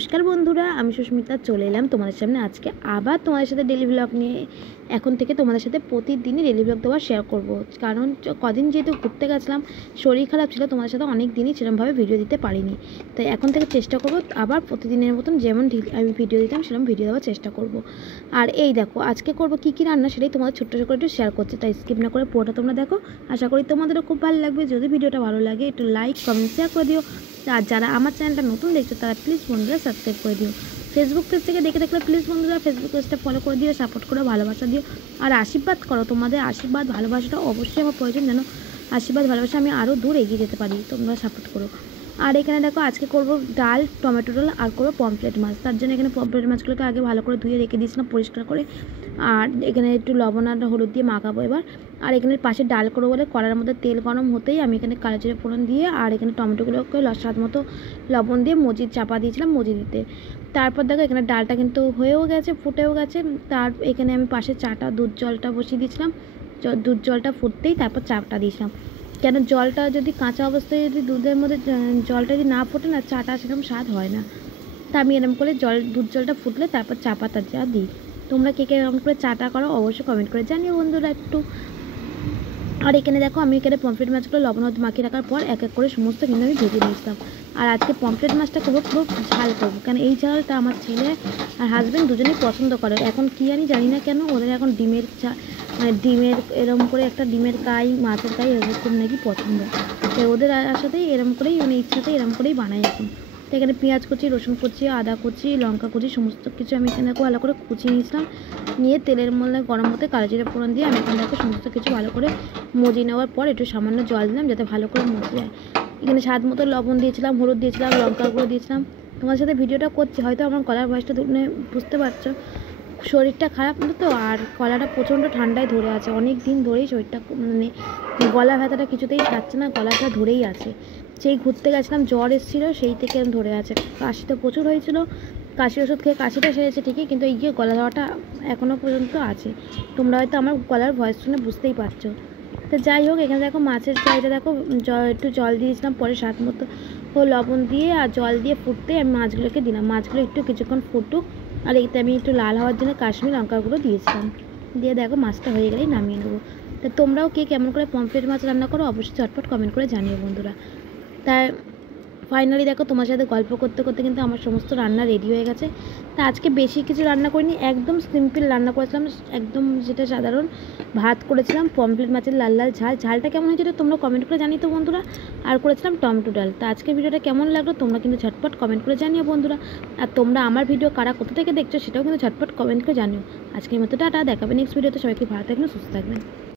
নমস্কার বন্ধুরা, আমি সুস্মিতা চলে এলাম তোমাদের সামনে আজকে আবার তোমাদের সাথে ডেলি ব্লগ নিয়ে। এখন থেকে তোমাদের সাথে প্রতিদিনই ডেলি ব্লগ দেওয়া শেয়ার করব, কারণ কদিন যেহেতু ঘুরতে গেছিলাম, শরীর খারাপ ছিল, তোমাদের সাথে অনেক দিনই সেরকমভাবে ভিডিও দিতে পারিনি। তাই এখন থেকে চেষ্টা করব আবার প্রতিদিনের মতন যেমন আমি ভিডিও দিতাম সেরকম ভিডিও দেওয়ার চেষ্টা করব। আর এই দেখো আজকে করব কী কী রান্না, সেটাই তোমাদের ছোট্ট ছোট করে একটু শেয়ার করছি, তাই স্কিপ না করে পুরোটা তোমরা দেখো। আশা করি তোমাদেরও খুব ভালো লাগবে। যদি ভিডিওটা ভালো লাগে একটু লাইক কমেন্ট শেয়ার করে দিও। আর যারা আমার চ্যানেলটা নতুন দেখছো তারা প্লিজ বন্ধুরা সাবস্ক্রাইব করে দিও। ফেসবুক পেজ থেকে দেখে থাকলে প্লিজ বন্ধুরা ফেসবুক পেজটা ফলো করে দিও, সাপোর্ট করো, ভালোবাসা দিও আর আশীর্বাদ করো। তোমাদের আশীর্বাদ ভালোবাসাটা অবশ্যই আমার প্রয়োজন, যেন আশীর্বাদ ভালোবাসা আমি আরও দূর এগিয়ে যেতে পারি, তোমরা সাপোর্ট করো। আর এখানে দেখো আজকে করব ডাল, টমেটো ডাল আর করবো পমফ্লেট মাছ। তার জন্য এখানে পমফ্লেট মাছগুলোকে আগে ভালো করে ধুয়ে রেখে দিয়েছিলাম পরিষ্কার করে। আর এখানে একটু লবণ আর হলুদ দিয়ে মাখাবো এবার। আর এখানে পাশে ডাল করবো বলে কড়ার মধ্যে তেল গরম হতেই আমি এখানে কালো জিরে ফোড়ন দিয়ে আর এখানে টমেটোগুলোকে স্বাদ মতো লবণ দিয়ে চাপা দিয়েছিলাম মজি দিতে। তারপর দেখো এখানে ডালটা কিন্তু হয়েও গেছে, ফুটেও গেছে। তার এখানে আমি পাশে চাটা দুধ জলটা বসিয়ে দিয়েছিলাম। দুধ জলটা ফুটতেই তারপর চাপটা দিয়েছিলাম, কেন জলটা যদি কাঁচা অবস্থায় যদি দুধের মধ্যে জলটা যদি না ফোটে না, চাটা সেরকম স্বাদ হয় না। তা আমি এরকম করে দুধ জলটা ফুটলে তারপর চা পাতা যা দিই। তোমরা কে কে এরকম করে চাটা করো অবশ্যই কমেন্ট করে জানিও বন্ধুরা একটু। আর এখানে দেখো আমি এখানে পমফ্লেট মাছগুলো লবণ হলুদ মাখিয়ে রাখার পর এক এক করে সমস্ত কিন্তু আমি ভেজে নিয়েছিলাম। আর আজকে পমফ্লেট মাছটা করবো পুরো ঝাল করবো, কারণ এই ঝালটা আমার ছেলে আর হাজব্যান্ড দুজনেই পছন্দ করে। এখন কী জানি না কেন ওদের এখন ডিমের ডিমের এরম করে একটা ডিমের কাই, মাছের কাই এরকম নাকি পছন্দ। তো ওদের আশাতেই এরম করেই ইচ্ছাতেই এরম করেই বানাই এখন। তো এখানে পেঁয়াজ কুচি, রসুন কুচি, আদা কুচি, লঙ্কা কুচি সমস্ত কিছু আমি এখানে ভালো করে কুচিয়ে নিয়েছিলাম। নিয়ে তেলের মধ্যে গরম হতে কালো জিরে ফোড়ন দিয়ে আমি এখানে সমস্ত কিছু ভালো করে মজিয়ে নেওয়ার পর একটু সামান্য জল দিলাম যাতে ভালো করে মজে যায়। এখানে স্বাদ মতো লবণ দিয়েছিলাম, হলুদ দিয়েছিলাম, লঙ্কা গুঁড়ো দিয়েছিলাম। তোমার সাথে ভিডিওটা করছি, হয়তো আমার গলার ভয়েসটা বুঝতে পারছো, শরীরটা খারাপ তো। আর গলাটা প্রচণ্ড ঠান্ডায় ধরে আছে, অনেক দিন ধরেই শরীরটা গলা ব্যথাটা কিছুতেই ছাড়ছে না, গলাটা ধরেই আছে। সেই ঘুরতে গেছিলাম, জ্বর এসেছিলো, সেই থেকে ধরে আছে। কাশি তো প্রচুর হয়েছিল, কাশির ওষুধ খেয়ে কাশিটা সেরেছে ঠিকই, কিন্তু এই গলা ধোয়াটা এখনও পর্যন্ত আছে। তোমরা হয়তো আমার গলার ভয়েস শুনে বুঝতেই পারছো। তো যাই হোক, এখানে দেখো মাছের চাইটা দেখো একটু জল দিয়েছিলাম, পরে স্বাদ মতো লবণ দিয়ে আর জল দিয়ে ফুটতে আমি মাছগুলোকে দিলাম। মাছগুলো একটু কিছুক্ষণ ফুটুক, আর এতে আমি একটু লাল হওয়ার জন্য কাশ্মীর লঙ্কাগুলো দিয়েছিলাম। দিয়ে দেখো মাছটা হয়ে গেলেই নামিয়ে নেবো। তা তোমরাও কে কেমন করে পমফ্লেট মাছ রান্না করো অবশ্যই চটপট কমেন্ট করে জানিও বন্ধুরা। তাই ফাইনালি দেখো তোমার সাথে গল্প করতে করতে কিন্তু আমার সমস্ত রান্না রেডি হয়ে গেছে। তা আজকে বেশি কিছু রান্না করিনি, একদম সিম্পল রান্না করেছিলাম, একদম যেটা সাধারণ। ভাত করেছিলাম, পমফ্লেট মাছের লাল লাল ঝালটা কেমন হয়েছিল তোমরা কমেন্ট করে জানিও তো বন্ধুরা। আর করেছিলাম টমেটো ডাল। তা আজকের ভিডিওটা কেমন লাগলো তোমরা কিন্তু ঝটপট কমেন্ট করে জানিও বন্ধুরা। আর তোমরা আমার ভিডিও কারা কোথা থেকে দেখছো সেটাও কিন্তু ঝটপট কমেন্ট করে জানিও। আজকের মতো টাটা, দেখাবে নেক্সট ভিডিওতে। সবাইকে ভালো থাকবেন, সুস্থ থাকবেন।